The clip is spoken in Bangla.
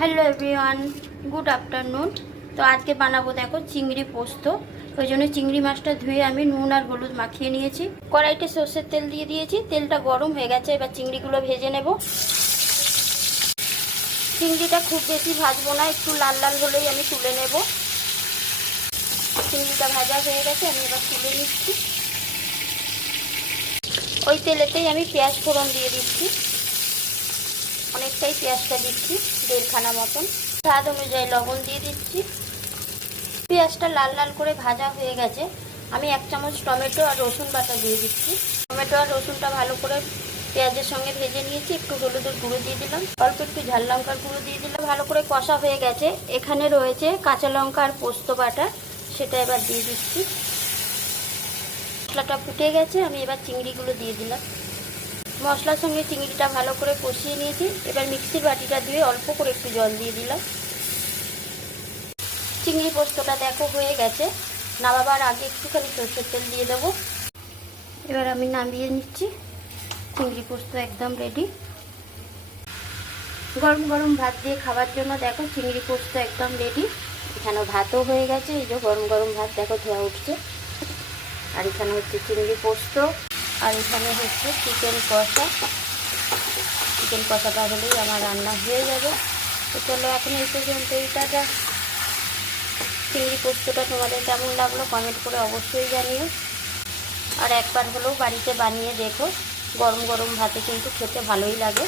Hello everyone, good afternoon. তো আজকে বানাবো দেখো চিংড়ি পোস্ত। ওই জন্য চিংড়ি মাছটা ধুয়ে আমি নুন আর হলুদ মাখিয়ে নিয়েছি। কড়াইতে সর্ষের তেল দিয়ে দিয়েছি, তেলটা গরম হয়ে গেছে। এবার চিংড়িগুলো ভেজে নেব। চিংড়িটা খুব বেশি ভাজবো না, একটু লাল লাল হলেই আমি তুলে নেব। চিংড়িটা ভাজা হয়ে গেছে, আমি এবার তুলে নিচ্ছি। ওই তেলেতেই আমি পেঁয়াজ ফোড়ন দিয়ে দিচ্ছি। অনেকটাই পেঁয়াজটা দিচ্ছি, 1.5 খানা মতন। স্বাদ অনুযায়ী লবণ দিয়ে দিচ্ছি। পেঁয়াজটা লাল লাল করে ভাজা হয়ে গেছে। আমি 1 চামচ টমেটো আর রসুন বাটা দিয়ে দিচ্ছি। টমেটো আর রসুনটা ভালো করে পেঁয়াজের সঙ্গে ভেজে নিয়েছি। একটু হলুদের গুঁড়ো দিয়ে দিলাম, অল্প একটু ঝাল লঙ্কার গুঁড়ো দিয়ে দিলাম। ভালো করে কষা হয়ে গেছে। এখানে রয়েছে কাঁচা লঙ্কা আর পোস্ত বাটা, সেটা এবার দিয়ে দিচ্ছি। মশলাটা ফুটে গেছে, আমি এবার চিংড়িগুলো দিয়ে দিলাম। মশলার সঙ্গে চিংড়িটা ভালো করে কষিয়ে নিয়েছি। এবার মিক্সির বাটিটা দিয়ে অল্প করে একটু জল দিয়ে দিলাম। চিংড়ি পোস্তটা দেখো হয়ে গেছে। নামাবার আগে একটুখানি সরষের তেল দিয়ে দেবো। এবার আমি নামিয়ে নিচ্ছি। চিংড়ি পোস্ত একদম রেডি। গরম গরম ভাত দিয়ে খাওয়ার জন্য দেখো চিংড়ি পোস্ত একদম রেডি। এখানেও ভাতও হয়ে গেছে, এই যে গরম গরম ভাত দেখো ধোয়া উঠছে। আর এখানে হচ্ছে চিংড়ি পোস্ত, আর এখানে হচ্ছে চিকেন কষা। চিকেন কষাটা হলেই আমার রান্না হয়ে যাবে। তো চলো এখন এই পর্যন্ত। এইটা চিংড়ি পোস্তটা তোমাদের কেমন লাগলো কমেন্ট করে অবশ্যই জানিও। আর একবার হলেও বাড়িতে বানিয়ে দেখো, গরম গরম ভাতে কিন্তু খেতে ভালোই লাগে।